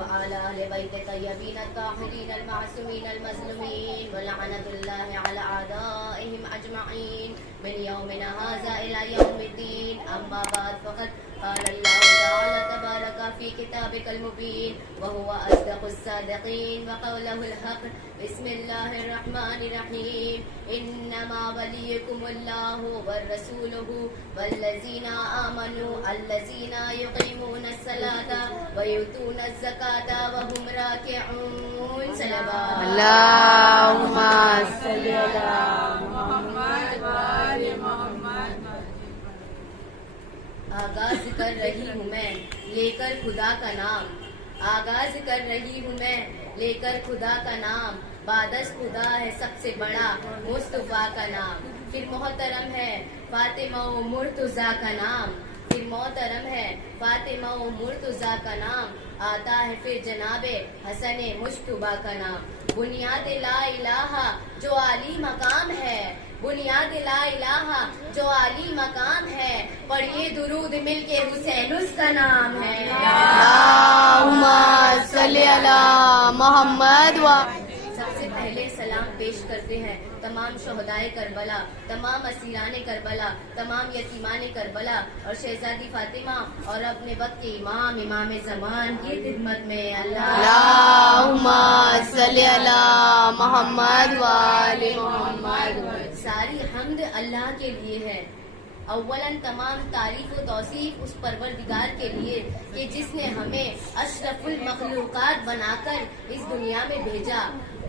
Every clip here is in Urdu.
وعلى أهل بيت الطيبين الطاهرين المعصومين المظلومين ولعنة الله على أعدائهم أجمعين من يومنا هذا إلى يوم الدين. أما بعد فقد قال الله تعالى تبارك في كتابك المبين وهو أصدق الصادقين وقوله الحق. بسم الله الرحمن الرحيم. إنما وليكم الله ورسوله والذين آمنوا الذين يقيمون الصلاة ويؤتون الزكاة وهم راكعون. صلوات اللهم صل على محمد وآل محمد. آغاز کر رہی ہوں میں لے کر خدا کا نام. آغاز کر رہی ہوں میں لے کر خدا کا نام. بادش خدا ہے سب سے بڑا مصطفیٰ کا نام. پھر محترم ہے فاطمہ و مرتضیٰ کا نام. پھر محترم ہے فاطمہ و مرتضیٰ کا نام. آتا ہے پھر جناب حسن مشتبہ کا نام. بنیاد لا الہ جو عالی مقام ہے. بنیاد لا الہ جو عالی مقام ہے. پڑھیے درود مل کے حسین اس کا نام ہے. اللهم صل على محمد سب سے پہلے سلام پیش کرتے ہیں تمام شہدائے کربلا, تمام اسیران کربلا, تمام یتیمان کربلا اور شہزادی فاطمہ اور اپنے وقت کے امام زمان کی خدمت میں. اللهم صل على محمد وآل محمد. ساری حمد اللہ کے لیے ہے. اولاً تمام تعریف و توصیف اس پروردگار کے لیے کہ جس نے ہمیں اشرف المخلوقات بنا کر اس دنیا میں بھیجا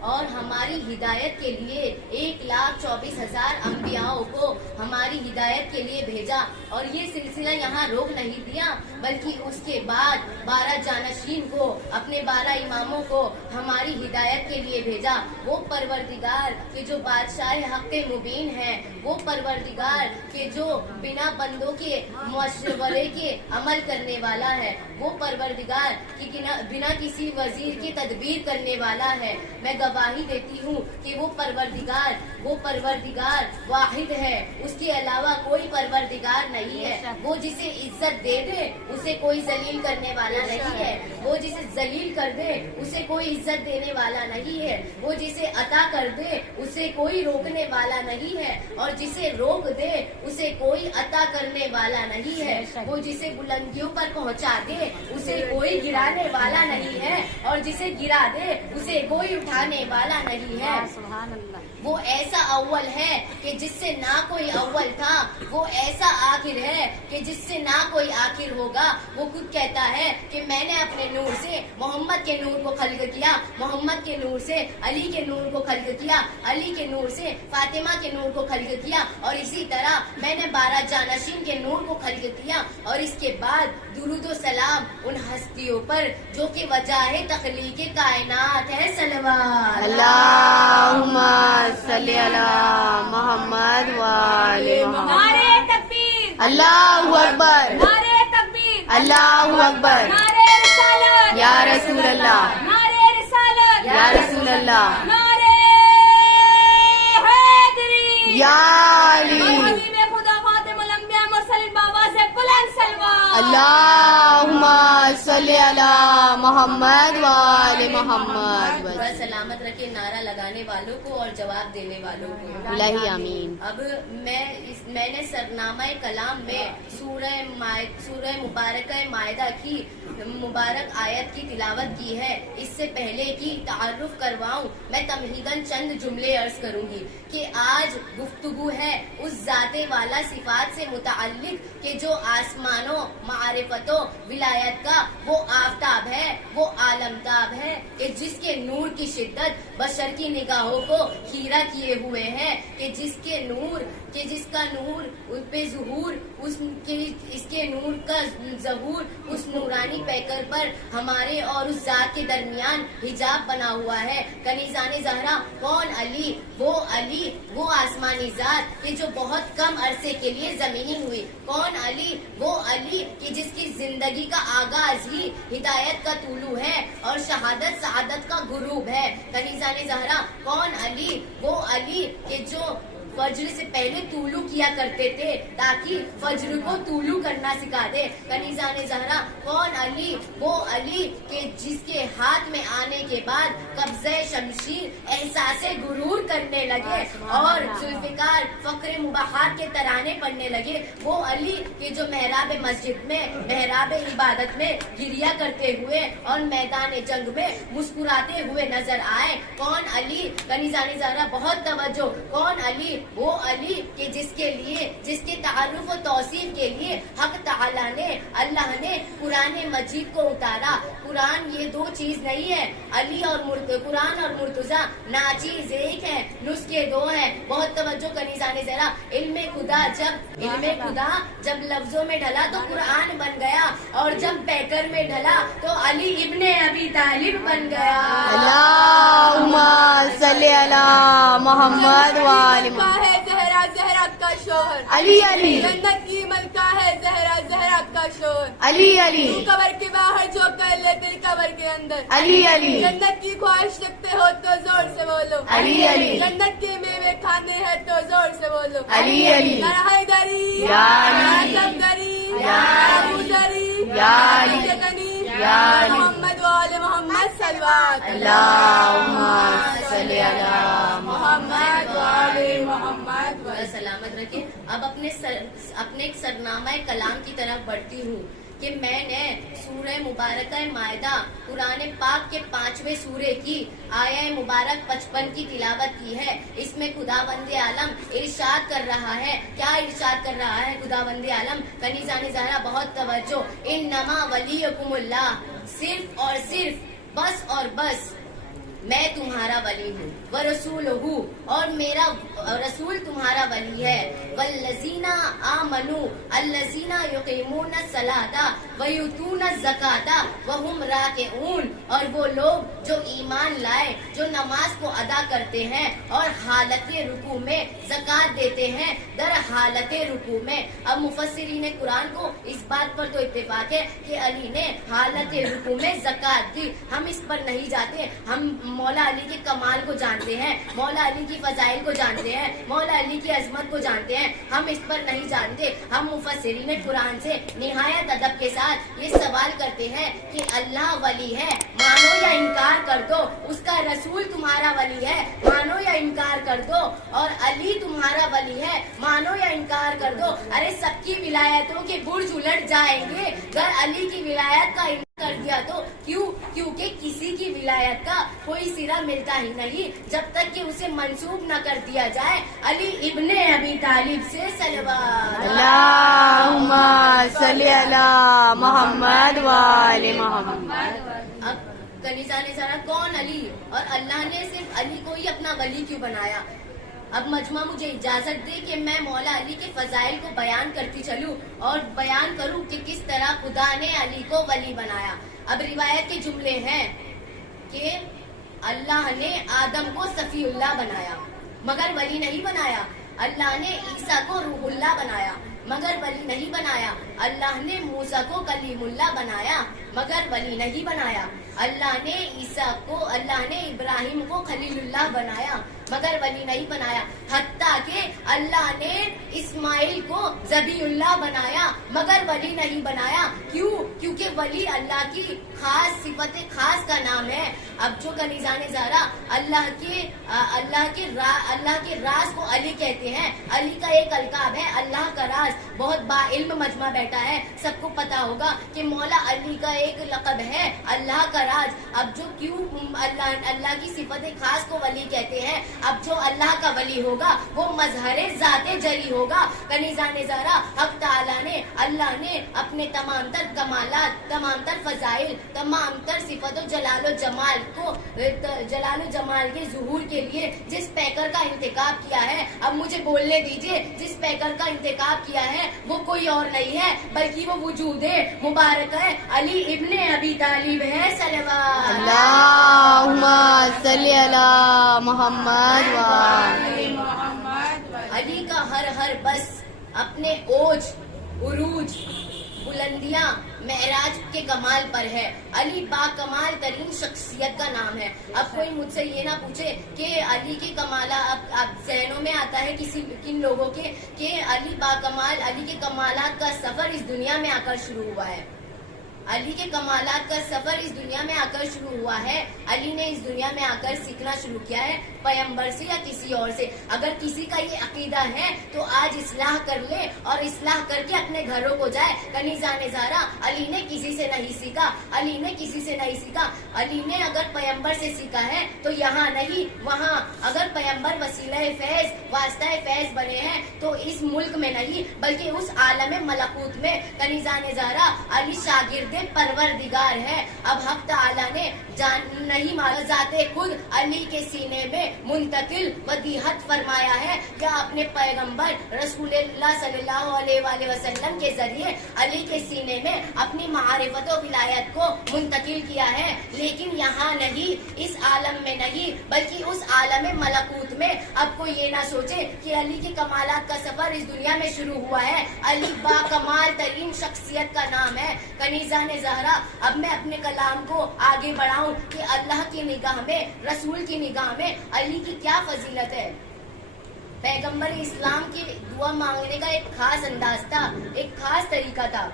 اور ہماری ہدایت کے لیے 1,24,000 انبیاءوں کو ہماری ہدایت کے لیے بھیجا. اور یہ سلسلہ یہاں روک نہیں دیا بلکہ اس کے بعد 12 جانشین کو, اپنے 12 اماموں کو ہماری ہدایت کے لیے بھیجا. وہ پروردگار کہ جو بادشاہ حق مبین ہے, وہ پروردگار کہ جو بنا بندوں کے مشورے کے عمل کرنے والا ہے, وہ پروردگار کہ بنا کسی وزیر کی تدبیر کرنے والا ہے. میں گواہی دیتی ہوں کہ وہ پروردگار واحد ہے, اس کے علاوہ کوئی پروردگار نہیں ہے. وہ جسے عزت دے دے اسے کوئی ذلیل کرنے والا نہیں ہے. وہ جسے ذلیل کر دے اسے کوئی عزت دینے والا نہیں ہے. وہ جسے عطا کر دے اسے کوئی روکنے والا نہیں ہے, اور جسے روک دے اسے کوئی عطا کرنے والا نہیں ہے. وہ جسے بلندیوں پر پہنچا دے اسے کوئی گرانے والا نہیں ہے, اور جسے گرا دے اسے کوئی اٹھانے والا نہیں ہے. وہ ایسا اول ہے کہ جس سے نہ کوئی اول تھا. وہ ایسا آخر ہے کہ جس سے نہ کوئی آخر ہوگا. وہ خود کہتا ہے کہ میں نے اپنے نور سے محمد کے نور کو خلق کیا, محمد کے نور سے علی کے نور کو خلق کیا, علی کے نور سے فاطمہ کے نور کو خلق کیا, اور اسی طرح میں نے 12 جانشین کے نور کو خلق کیا. اور اس کے بعد درود و سلام ان ہستیوں پر جو کہ وجہ تخلیق کائنات ہے. صلوات. اللهم صل على محمد وآل محمد. نعرے تکبیر, اللہ اکبر, نعرے تکبیر, اللہ اکبر. نعرے رسالت, یا رسول اللہ, نعرے رسالت, یا رسول اللہ, نعرے حیدری, یا علی. حبیب خدا خاتم الانبیاء مرسلین بابا سے بلند سلوات. اللهم صل على محمد وآل محمد. بس سلامت رکھے نعرہ لگانے والوں کو اور جواب دینے والوں کو. الہی آمین. اب میں نے سرنامہ کلام میں سورہ مبارکہ مائدہ کی مبارک آیت کی تلاوت کی ہے. اس سے پہلے کی تعارف کرواؤں میں تمہیداً چند جملے عرض کروں گی کہ آج گفتگو ہے اس ذات والا صفات سے متعلق کہ جو آسمانوں, معرفتوں, ولایت کا وہ آفتاب ہے, وہ عالمتاب ہے کہ جس کے نور کی شدت بشر کی نگاہوں کو خیرہ کیے ہوئے ہیں, کہ جس کا نور اس پہ ظہور, اس کے نور کا ظہور اس نورانی پیکر پر ہمارے اور اس ذات کے درمیان حجاب بنا ہوا ہے. کنیزان زہرا کون علی, وہ آسمانی ذات کہ جو بہت کم عرصے کے لیے زمینی ہوئی. کون علی, وہ علی کہ جس کی زندگی کا آغاز ہی ہدایت کا طلوع ہے اور شہادت سعادت کا غروب ہے. کنیزان زہرا کون علی, وہ علی کہ جو فجر سے پہلے طلوع کیا کرتے تھے تاکہ فجر کو طلوع کرنا سکھا دے. کنیزان زہرا کون علی, وہ علی کہ جس کے کے بعد قبضہ شمشیر احساس غرور کرنے لگے اور ذوالفقار فقر مباحات کے ترانے پڑھنے لگے، وہ علی کہ جو محراب مسجد میں محراب عبادت میں گریا کرتے ہوئے اور میدان جنگ میں مسکراتے ہوئے نظر آئے۔ کون علی؟ کنیزان زہرا بہت توجہ، کون علی؟ وہ علی کہ جس کے تعارف و توصیف کے لیے حق تعالی نے اللہ نے قرآن مجید کو اتارا۔ قرآن یہ دو چیز نہیں ہے، علی اور قرآن اور مرتضیٰ ناچیز ایک ہے، نسخے دو ہیں۔ بہت توجہ کنیزان زہرا، علم خدا جب لفظوں میں ڈھلا تو قرآن بن گیا، اور جب پیکر میں ڈھلا تو علی ابن ابی طالب بن گیا۔ اللہم صلی علی محمد وآل محمد۔ ہے زہرا زہرا کا شوہر، علی علی جنت کی ملکہ ہے زہرا زہرا کا شوہر، علی علی تو قبر کے باہر جو کر لے تیری قبر کے اندر، علی علی جنت کی خواہش رکھتے ہو تو زور سے بولو، علی علی جنت کے میوے کھانے ہیں تو زور سے بولو، علی علی یا حیدری یا علی صفدری یا علی ابودری یا علی جتنی یا علی محمد وآل محمد صلوات اللہم صلی علی محمد وآل محمد اللہ سلامت رکھے۔ اب اپنے ایک سرنامہ کلام کی طرف بڑھتی ہوں کہ میں نے سورہ مبارکہ مائدہ قرآن پاک کے 5ویں سورے کی آیہ مبارک 55 کی تلاوت کی ہے۔ اس میں خداوند عالم ارشاد کر رہا ہے، کیا ارشاد کر رہا ہے خداوند عالم؟ کنیزان زہرا بہت توجہ، انما ولیکم اللہ، صرف اور صرف بس اور بس میں تمہارا ولی ہوں، ورسولہ، اور میرا رسول تمہارا ولی ہے، والذین آمنوا الذین یقیمون الصلاۃ ویؤتون الزکاۃ وہم راکعون، اور وہ لوگ جو ایمان لائے، جو نماز کو ادا کرتے ہیں اور حالت رکوع میں زکوٰۃ دیتے ہیں، در حالت رکوع میں۔ اب مفسرین قرآن کو اس بات پر تو اتفاق ہے کہ علی نے حالت رکوع میں زکوٰۃ دی، ہم اس پر نہیں جاتے، ہم مولا علی کے کمال کو جانتے ہیں، مولا علی کی فضائل کو جانتے ہیں، مولا علی کی عظمت کو جانتے ہیں، ہم اس پر نہیں جانتے۔ ہم مفسرین قرآن سے نہایت ادب کے ساتھ یہ سوال کرتے ہیں کہ اللہ ولی ہے، مانو یا انکار کر دو، اس کا رسول تمہارا ولی ہے، مانو یا انکار کر دو، اور علی تمہارا ولی ہے، مانو یا انکار کر دو۔ ارے سب کی ولایتوں کے برج الٹ جائیں گے اگر علی کی ولایت کا کر دیا تو کیونکہ کسی کی ولایت کا کوئی سرا ملتا ہی نہیں جب تک کہ اسے منسوب نہ کر دیا جائے علی ابن ابی طالب سے صلوات۔ اللہم صلی علی محمد وآل محمد۔ اب کنیزان زہرا کون علی؟ اور اللہ نے صرف علی کو ہی اپنا ولی کیوں بنایا؟ اب مجمع مجھے اجازت دے کہ میں مولا علی کے فضائل کو بیان کرتی چلوں اور بیان کروں کہ کس طرح خدا نے علی کو ولی بنایا۔ اب روایت کے جملے ہیں کہ اللہ نے آدم کو صفی اللہ بنایا مگر ولی نہیں بنایا، اللہ نے عیسیٰ کو روح اللہ بنایا مگر ولی نہیں بنایا، اللہ نے موسیٰ کو کلیم اللہ بنایا مگر ولی نہیں بنایا، اللہ نے ابراہیم کو خلیل اللہ بنایا مگر ولی نہیں بنایا، حتیٰ کہ اللہ نے اسماعیل کو ذبیح اللہ بنایا مگر ولی نہیں بنایا۔ کیوں؟ کیونکہ ولی اللہ کی خاص صفت خاص کا نام ہے۔ اب جو کنیزان زہرا اللہ کے راز کو علی کہتے ہیں، علی کا ایک القاب ہے اللہ کا راز۔ بہت با علم مجمع بیٹھا ہے، سب کو پتا ہوگا کہ مولا علی کا ایک لقب ہے اللہ کا راز۔ اب جو کیوں اللہ کی صفت خاص کو ولی کہتے ہیں، اب جو اللہ کا ولی ہوگا وہ مظہر ذات جلی ہوگا۔ کنیزان زہرا حق تعالیٰ نے اللہ نے اپنے تمام تر کمالات، تمام تر فضائل، تمام تر صفت و جلال و جمال کے ظہور کے لیے جس پیکر کا انتخاب کیا ہے، اب مجھے بولنے دیجئے، جس پیکر کا انتخاب کیا ہے وہ کوئی اور نہیں ہے بلکہ وہ وجود مبارک ہے، علی ابن ابی طالب ہے صلوات۔ اللہم صلی علی محمد وآل محمد۔ علی کا ہر بس اپنے اوج، عروج، بلندیاں، معراج کے کمال پر ہے۔ علی با کمال ترین شخصیت کا نام ہے۔ اب کوئی مجھ سے یہ نہ پوچھے کہ علی کے کمالات، اب ذہنوں میں آتا ہے کن لوگوں کے کہ علی با کمال، علی کے کمالات کا سفر اس دنیا میں آ کر شروع ہوا ہے۔ علی کے کمالات کا سفر اس دنیا میں آ کر شروع ہوا ہے. علی نے اس دنیا میں آ کر سیکھنا شروع کیا ہے پیغمبر سے یا کسی اور سے. اگر کسی کا یہ عقیدہ ہے تو آج اصلاح کر لے اور اصلاح کر کے اپنے گھروں کو جائے. کنیزان زہرا علی نے کسی سے نہیں سیکھا, علی نے کسی سے نہیں سیکھا. علی نے اگر پیغمبر سے سیکھا ہے تو یہاں نہیں وہاں. اگر پیغمبر وسیلہ فیض واسطہ فیض بنے ہیں تو اس ملک میں نہیں بلکہ اس عالم ملکوت میں. کنیزان زہرا علی شاگرد پروردگار ہے. اب حق تعالی نے جان نہیں مانا ذات خود علی کے سینے میں منتقل ودیعت فرمایا ہے یا اپنے پیغمبر رسول اللہ صلی اللہ علیہ وآلہ وسلم کے ذریعے علی کے سینے میں اپنی معرفت و ولایت کو منتقل کیا ہے. لیکن یہاں نہیں, اس عالم میں نہیں بلکہ اس عالم ملکوت میں. اب کوئی یہ نہ سوچے کہ علی کے کمالات کا سفر اس دنیا میں شروع ہوا ہے. علی با کمال ترین شخصیت کا نام ہے. کنیزان زہرا اب میں اپنے کلام کو آگے بڑھاؤں کہ اللہ کی نگاہ میں, رسول کی نگاہ میں علی کی کیا فضیلت ہے. پیغمبر اسلام کی دعا مانگنے کا ایک خاص انداز تھا, ایک خاص طریقہ تھا.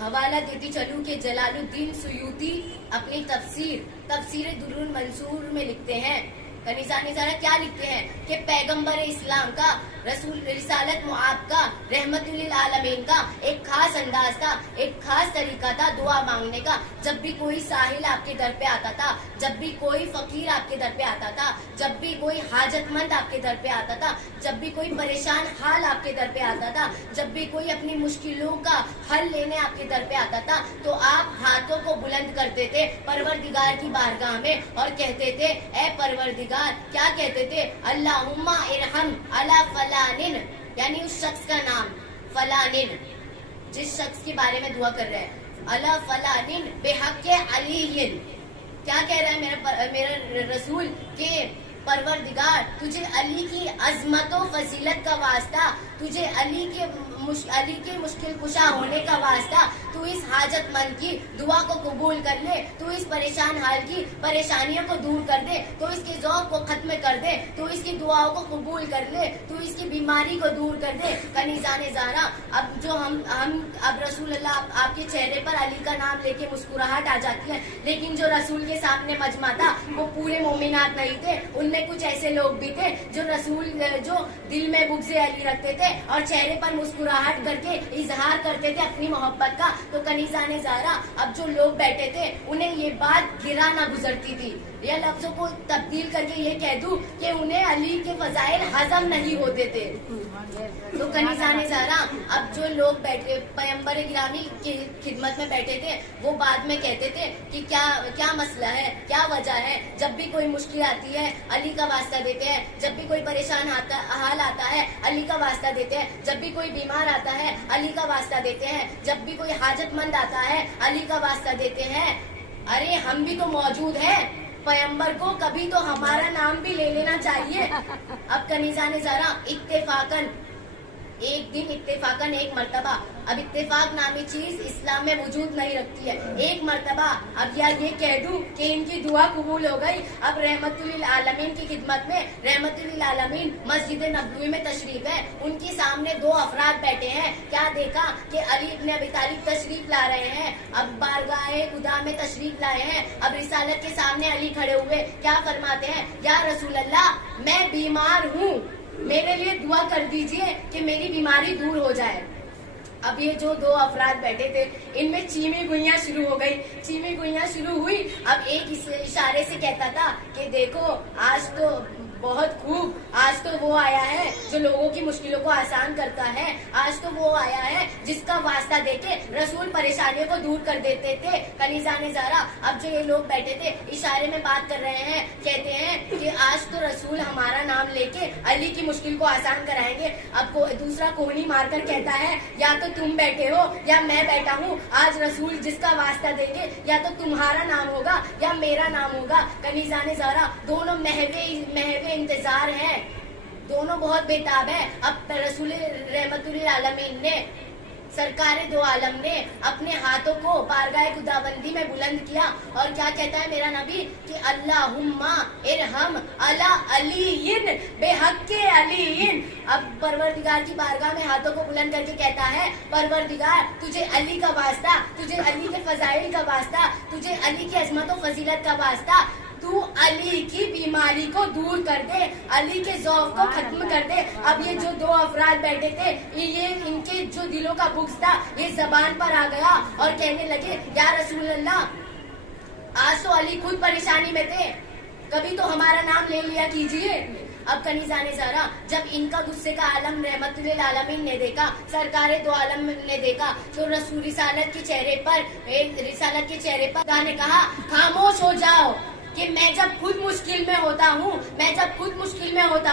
حوالہ دیتی چلوں کہ جلال الدین سیوطی اپنی تفسیر درر المنصور میں لکھتے ہیں. کنیزان زہرا کیا لکھتے ہیں کہ پیغمبر اسلام کا رسول رسالت معاب کا رحمت للعالمین کا ایک خاص انداز تھا, ایک خاص طریقہ تھا دعا مانگنے کا. جب بھی کوئی ساحل آپ کے در پہ آتا تھا, جب بھی کوئی فقیر آپ کے در پہ آتا تھا, جب بھی کوئی حاجت مند آپ کے در پہ آتا تھا, جب بھی کوئی پریشان حال آپ کے در پہ آتا تھا, جب بھی کوئی اپنی مشکلوں کا حل لینے آپ کے در پہ آتا تھا تو آپ ہاتھوں کو بلند کرتے تھے پروردگار کی بارگاہ میں اور کہتے تھے اے پروردگار. کیا کہتے تھے؟ اللہم ارحم علی فلانن, یعنی اس شخص کا نام فلانن, جس شخص کے بارے میں دعا کر رہے ہیں علی فلانن بحق علی. کیا کہہ رہا ہے میرا رسول کہ پروردگار تجھے علی کی عظمت و فضیلت کا واسطہ, تجھے علی کے مشکل کشا ہونے کا واسطہ, تو اس حاجت مند کی دعا کو قبول کر لے, تو اس پریشان حال کی پریشانیوں کو دور کر دے, تو اس کے ذوق کو ختم کر دے, تو اس کی دعاؤں کو قبول کر لے, تو اس کی بیماری کو دور کر دے. کنیزان زہرا اب جو ہم اب رسول اللہ آپ کے چہرے پر علی کا نام لے کے مسکراہٹ آ جاتی ہے, لیکن جو رسول کے سامنے مجمع تھا وہ پورے مومنات نہیں تھے. ان میں کچھ ایسے لوگ بھی تھے جو دل میں بغض علی رکھتے تھے اور چہرے پر مسکراہٹ کر کے اظہار کرتے تھے اپنی محبت کا. تو کنیزان زہرا اب جو لوگ بیٹھے تھے انہیں یہ بات گرا نہ گزرتی تھی, یا لفظوں کو تبدیل کر کے یہ کہہ دوں کہ انہیں علی کے فضائل ہضم نہیں ہوتے تھے. تو کنیزان زہرا اب جو لوگ بیٹھے پیغمبر گرامی کی خدمت میں بیٹھے تھے وہ بعد میں کہتے تھے کہ کیا مسئلہ ہے, کیا وجہ ہے. جب بھی کوئی مشکل آتی ہے علی کا واسطہ دیتے ہیں, جب بھی کوئی پریشان حال آتا ہے علی کا واسطہ دیتے ہیں, جب بھی کوئی بیمار آتا ہے علی کا واسطہ دیتے ہیں, جب بھی کوئی حاجت مند آتا ہے علی کا واسطہ دیتے ہیں. ارے ہم بھی تو موجود ہیں, پیغمبر کو کبھی تو ہمارا نام بھی لے لینا چاہیے. اب کنیزان زہرا اتفاقاً ایک مرتبہ, اب اتفاق نامی چیز اسلام میں وجود نہیں رکھتی ہے, ایک مرتبہ اب یا یہ کہہ دوں کہ ان کی دعا قبول ہو گئی. اب رحمت للعالمین کی خدمت میں رحمت للعالمین مسجد نبوی میں تشریف ہے, ان کے سامنے دو افراد بیٹھے ہیں. کیا دیکھا کہ علی ابن ابی طالب تشریف لا رہے ہیں, اب بارگاہ خدا میں تشریف لائے ہیں. اب رسالت کے سامنے علی کھڑے ہوئے کیا فرماتے ہیں, یا رسول اللہ میں بیمار ہوں, میرے لیے دعا کر دیجئے کہ میری بیماری دور ہو جائے. اب یہ جو دو افراد بیٹھے تھے ان میں چیمی گوئیاں شروع ہو گئی, چیمی گوئیاں شروع ہوئی. اب ایک اس اشارے سے کہتا تھا کہ دیکھو آج تو بہت خوب, آج تو وہ آیا ہے جو لوگوں کی مشکلوں کو آسان کرتا ہے, آج تو وہ آیا ہے جس کا واسطہ دے کے رسول پریشانیوں کو دور کر دیتے تھے. کنیزان زہرا اب جو یہ لوگ بیٹھے تھے اشارے میں بات کر رہے ہیں, کہتے ہیں کہ آج تو رسول ہمارا نام لے کے علی کی مشکل کو آسان کرائیں گے. اب دوسرا کوہنی مار کر کہتا ہے یا تو تم بیٹھے ہو یا میں بیٹھا ہوں, آج رسول جس کا واسطہ دیں گے یا تو تمہارا نام ہوگا یا میرا نام ہوگا. کنیزان زہرا دونوں محو انتظار ہیں, دونوں بہت بےتاب ہیں. اب رسول رحمت للعالمین نے سرکار دو عالم نے اپنے ہاتھوں کو بارگاہ خداوندی میں بلند کیا اور کیا کہتا ہے میرا نبی کہ اللہم ارحم علی علی بے حق علی. اب پروردگار کی بارگاہ میں ہاتھوں کو بلند کر کے کہتا ہے پروردگار تجھے علی کا واسطہ، تجھے علی کے فضائل کا واسطہ، تجھے علی کی عظمت و فضیلت کا واسطہ، تو علی کی بیماری کو دور کر دے، علی کے ذوق کو ختم کر دے. اب یہ جو دو افراد بیٹھے تھے یہ ان کے جو دلوں کا بغض تھا یہ زبان پر آ گیا اور کہنے لگے یا رسول اللہ آج تو علی خود پریشانی میں تھے، کبھی تو ہمارا نام لے لیا کیجیے. اب کنیزان زہرا جب ان کا غصے کا عالم رحمت للعالمین نے دیکھا، سرکار دو عالم نے دیکھا تو رسول رسالت کے چہرے پر خدا نے کہا خاموش ہو جاؤ کہ میں جب خود مشکل میں ہوتا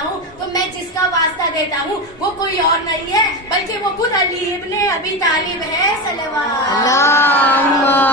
ہوں تو میں جس کا واسطہ دیتا ہوں وہ کوئی اور نہیں ہے بلکہ وہ خود علی ابن ابی طالب ہے صلی اللہ علیہ وسلم. اللہم